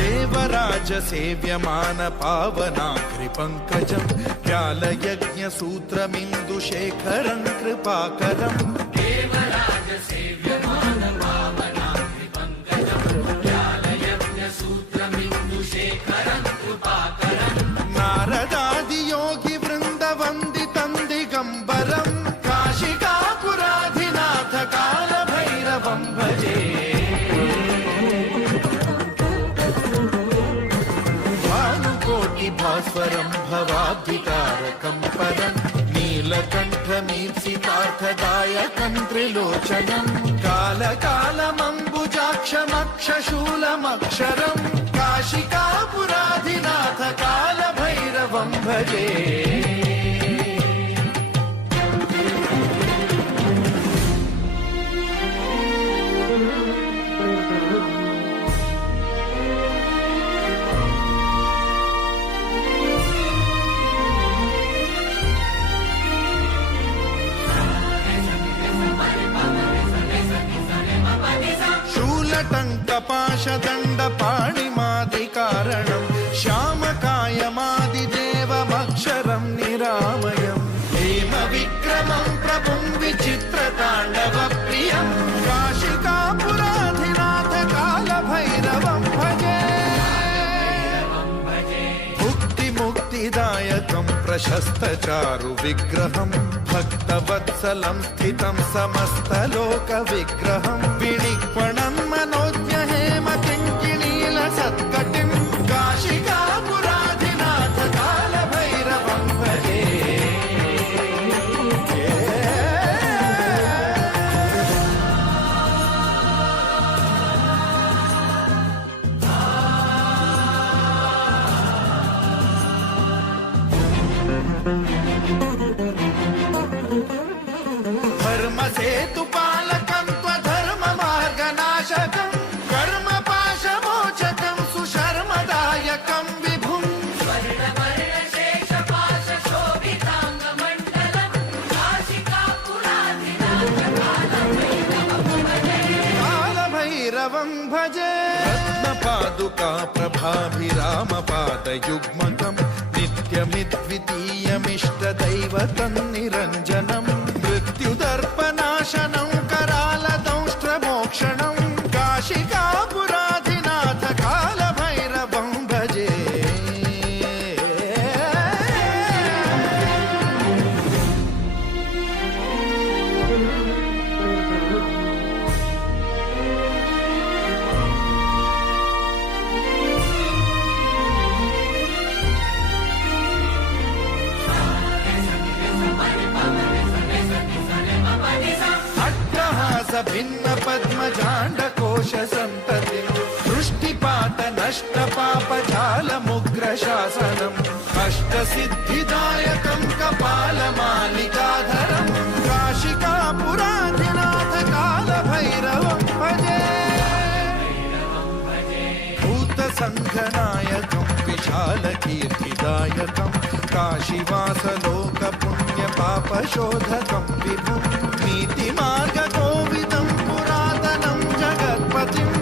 देवराज सेव्यमान पावनाग्रि पंकजं व्यालयज्ञ सूत्रमिन्दुशेखरं कृपाकरं देवराज सेव्यमान पावनाग्रि पंकजं व्यालयज्ञ सूत्रमिन्दुशेखरं कृपाकरं नारदादि योगी वृंद वंदितं दिगंबरं काशिकापुराधिनाथ काल भैरवं भजे भास्वरं भवाब्धितारकं परं नीलकण्ठमीप्सितार्थदायकं त्रिलोचनं कालकालमम्बुजाक्षमक्षशूलमक्षरं काशिकापुराधिनाथ कालभैरवं भजे शूलटङ्कपाशदण्डपाणिमादिकारणं श्यामकायमादिदेवमक्षरं निरामयं हेमविक्रमं प्रभुं विचित्रताण्डवप्रियं काशिकापुराधिनाथ कालभैरवं भजे मुक्तिदायकं प्रशस्तचारुविग्रहं भक्तवत्सलं स्थितं समस्तलोकविग्रहं विनिक्वणं मनोज्ञहेमकिङ्किणीलसत्कटिं काशिकापुराधिनाथ कालभैरवं भजे धर्मसेतुपालकं त्वधर्ममार्गनाशकं कर्मपाशमोचकं सुशर्मदायकं विभुं स्वर्णवर्णशेषपाशशोभिताङ्गमण्डलं काशिकापुराधिनाथ कालभैरवं भजे रत्नपादुका प्रभाभिरामपादयुग्मकं नित्यमिद्वितीयमिष्टदैवतं निरञ्जनं मृत्युदर्पनाशनं करालदंष्ट्रमोक्षणं काशिकापुराधिनाथ कालभैरवं भजे भिन्न पद्मजाण्डकोश सन्ततिं दृष्टिपात नष्ट पापजालमुग्रशासनम् अष्टसिद्धिदायकं कपालमालिकाधरं काशिकापुराधिनाथ कालभैरवं भजे भूतसङ्घनायकं विशालकीर्तिदायकं काशीवासलोकपुण्यपापशोधकं विभुं नीतिमार्गकोविदं पुरातनं जगत्पतिम्